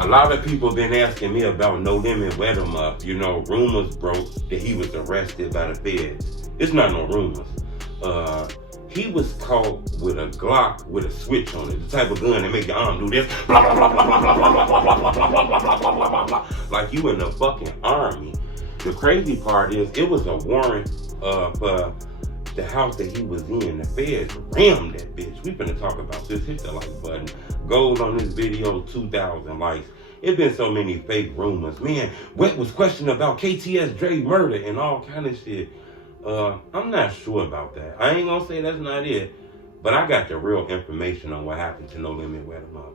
A lot of people been asking me about No Limit wet him up. You know, rumors broke that he was arrested by the feds. It's not no rumors. He was caught with a Glock with a switch on it, the type of gun that make your arm do this, blah blah blah blah blah blah blah blah blah blah blah blah blah blah blah blah, like you in the fucking army. The crazy part is it was a warrant for the house that he was in. The feds rammed that bitch. We finna talk about this. Hit the like button. Gold on this video, 2,000 likes. It's been so many fake rumors. Man, Wet was questioned about KTS Dre murder and all kind of shit. I'm not sure about that. I ain't gonna say that's not it, but I got the real information on what happened to No Limit wet him up.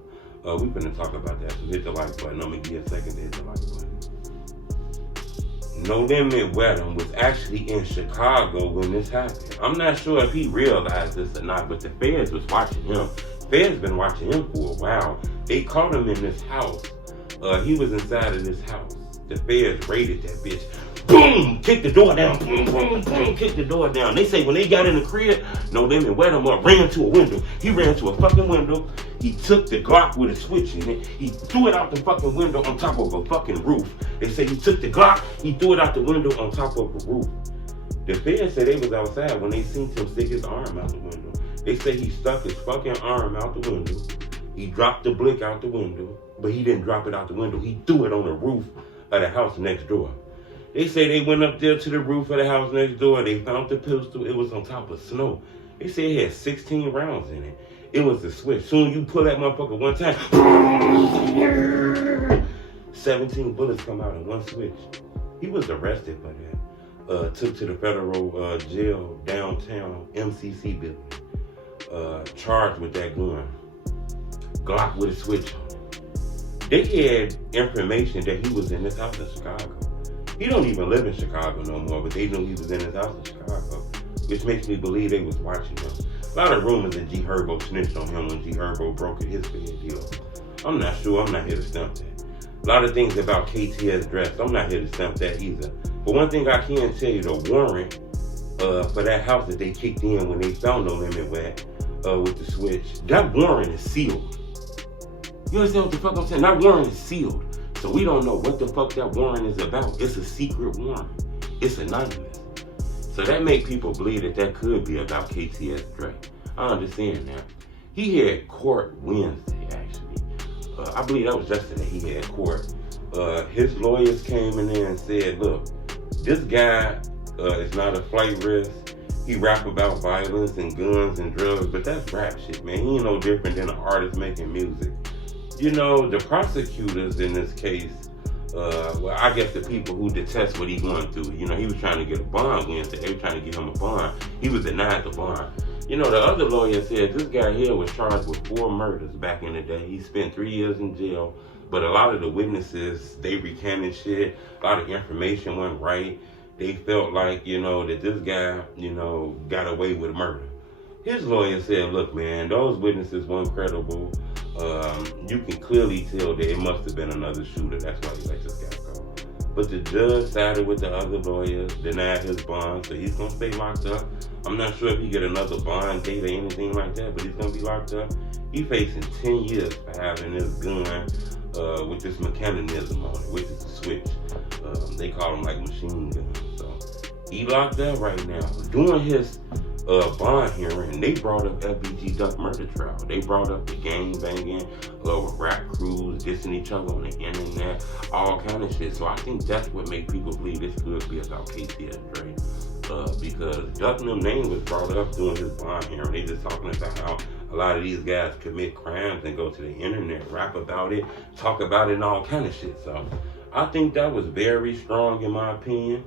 We finna talk about that. So hit the like button. I'm gonna give you a second to hit the like button. No Limit wet him was actually in Chicago when this happened. I'm not sure if he realized this or not, but the feds was watching him. Feds been watching him for a while. They caught him in this house. He was inside of this house. The feds raided that bitch. Boom! Kick the door down. Boom, boom, boom. Kick the door down. They say when they got in the crib, No Limit wet him up, ran to a window. He ran to a fucking window. He took the Glock with a switch in it. He threw it out the fucking window on top of a fucking roof. They say he took the Glock, he threw it out the window on top of a roof. The feds said they was outside when they seen him stick his arm out the window. They say he stuck his fucking arm out the window. He dropped the blick out the window, but he didn't drop it out the window. He threw it on the roof of the house next door. They say they went up there to the roof of the house next door. They found the pistol. It was on top of snow. They say it had 16 rounds in it. It was a switch. Soon you pull that motherfucker one time, 17 bullets come out in one switch. He was arrested for that. Took to the federal jail downtown MCC building. Charged with that gun. Glock with a switch on it. They had information that he was in this house in Chicago. He don't even live in Chicago no more, but they knew he was in his house in Chicago, which makes me believe they was watching him. A lot of rumors that G Herbo snitched on him when G Herbo brokered his bad deal. I'm not sure. I'm not here to stump that. A lot of things about KTS dress. I'm not here to stump that either. But one thing I can tell you, the warrant for that house that they kicked in when they found No Limit wet with the switch, that warrant is sealed. You understand what the fuck I'm saying? That warrant is sealed. So we don't know what the fuck that warrant is about. It's a secret warrant. It's anonymous. So that make people believe that that could be about KTS Dre. I understand now. He had court Wednesday, actually. I believe that was yesterday he had court. His lawyers came in there and said, look, this guy is not a flight risk. He rap about violence and guns and drugs, but that's rap shit, man. He ain't no different than an artist making music. You know, the prosecutors in this case, well, I guess the people who detest what he's going through, you know, he was trying to get a bond Wednesday. They were trying to give him a bond. He was denied the bond. You know, the other lawyer said this guy here was charged with 4 murders back in the day. He spent 3 years in jail, but a lot of the witnesses, they recanted shit. A lot of information went right. They felt like, you know, that this guy, you know, got away with murder. His lawyer said, look, man, those witnesses weren't credible. You can clearly tell that it must have been another shooter. That's why he let this guy go. But the judge sided with the other lawyers, denied his bond, so he's going to stay locked up. I'm not sure if he get another bond date or anything like that, but he's going to be locked up. He's facing 10 years for having this gun with this mechanism on it, which is a switch. They call them like machine guns. So he locked up right now. During his bond hearing, they brought up FBG Duck murder trial. They brought up the gang banging, rap crews dissing each other on the internet, all kind of shit. So I think that's what made people believe this could be about KTS Dre. Because Duck and them name was brought up during his bond hearing. They just talking about how a lot of these guys commit crimes and go to the internet, rap about it, talk about it, and all kind of shit. So I think that was very strong in my opinion.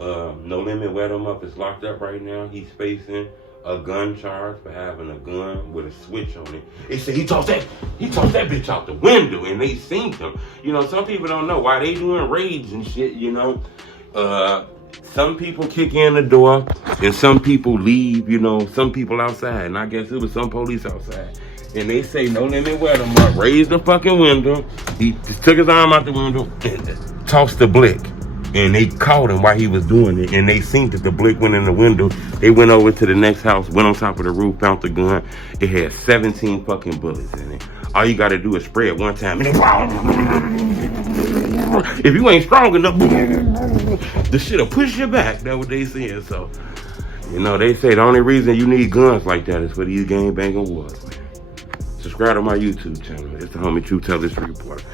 No Limit wet him up is locked up right now. He's facing a gun charge for having a gun with a switch on it. They say he tossed that bitch out the window and they seen him. You know, some people don't know why they doing raids and shit, you know. Some people kick in the door and some people leave, you know, some people outside. And I guess it was some police outside. And they say No Limit wet him up, raised the fucking window. He just took his arm out the window and tossed the blick. And they caught him while he was doing it, and they seen that the blick went in the window. They went over to the next house, went on top of the roof, found the gun. It had 17 fucking bullets in it. All you gotta do is spray it one time, and if you ain't strong enough, the shit'll push you back. That's what they saying. So, you know, they say the only reason you need guns like that is for these gangbanging wars, man. Subscribe to my YouTube channel. It's the homie True Tell This Reporter.